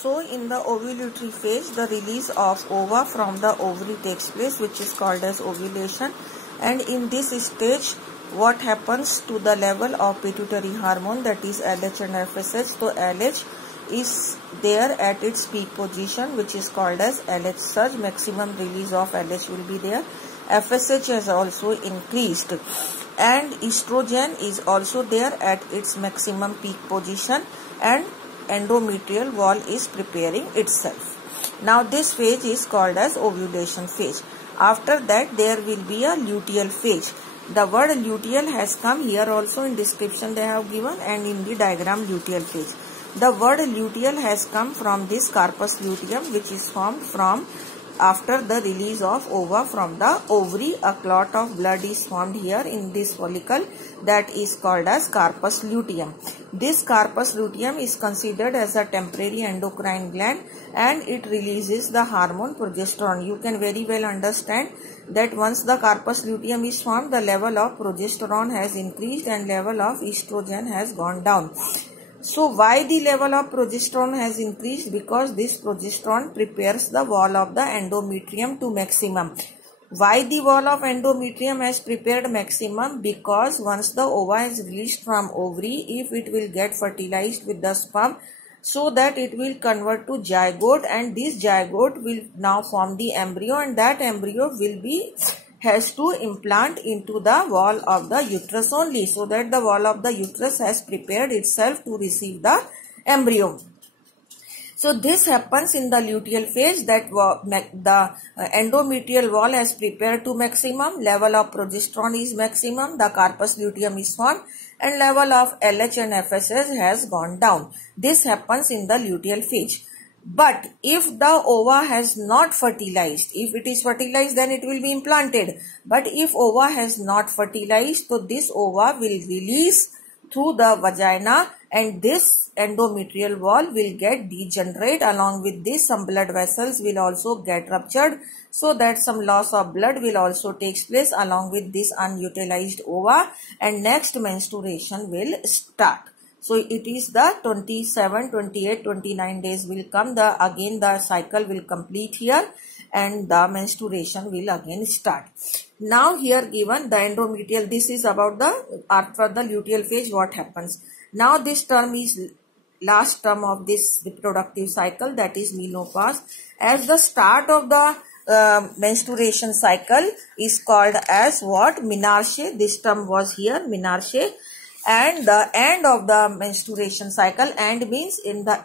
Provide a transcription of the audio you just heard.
So in the ovulatory phase, the release of ova from the ovary takes place, which is called as ovulation. And in this stage, what happens to the level of pituitary hormone, that is LH and FSH. So LH is there at its peak position, which is called as LH surge. Maximum release of LH will be there. FSH has also increased, and estrogen is also there at its maximum peak position, and endometrial wall is preparing itself. Now this phase is called as ovulation phase. After that there will be a luteal phase. The word luteal has come here also in description they have given, and in the diagram luteal phase. The word luteal has come from this carpus luteum, which is formed from after the release of ova from the ovary. A clot of blood is formed here in this follicle, that is called as carpus luteum. This carpus luteum is considered as a temporary endocrine gland, and it releases the hormone progesterone. You can very well understand that once the carpus luteum is formed, the level of progesterone has increased and level of estrogen has gone down. So why the level of progesterone has increased? Because this progesterone prepares the wall of the endometrium to maximum. Why the wall of endometrium has prepared maximum? Because once the ova is released from ovary, if it will get fertilized with the sperm, so that it will convert to zygote, and this zygote will now form the embryo, and that embryo has to implant into the wall of the uterus only, so that the wall of the uterus has prepared itself to receive the embryo. So this happens in the luteal phase, that the endometrial wall has prepared to maximum, level of progesterone is maximum, the carpus luteum is formed, and level of LH and FSH has gone down. This happens in the luteal phase. But if the ova has not fertilized, if it is fertilized, then it will be implanted. But if ova has not fertilized, so this ova will release through the vagina, and this endometrial wall will get degenerate. Along with this, some blood vessels will also get ruptured, so that some loss of blood will also take place along with this unutilized ova, and next menstruation will start. So it is the 27, 28, 29 days will come. Again the cycle will complete here, and the menstruation will again start. Now here given the endometrial, this is about the after the luteal phase what happens. Now this term is last term of this reproductive cycle, that is menopause. As the start of the menstruation cycle is called as what? Menarche. This term was here, menarche. And the end of the menstruation cycle, end means in the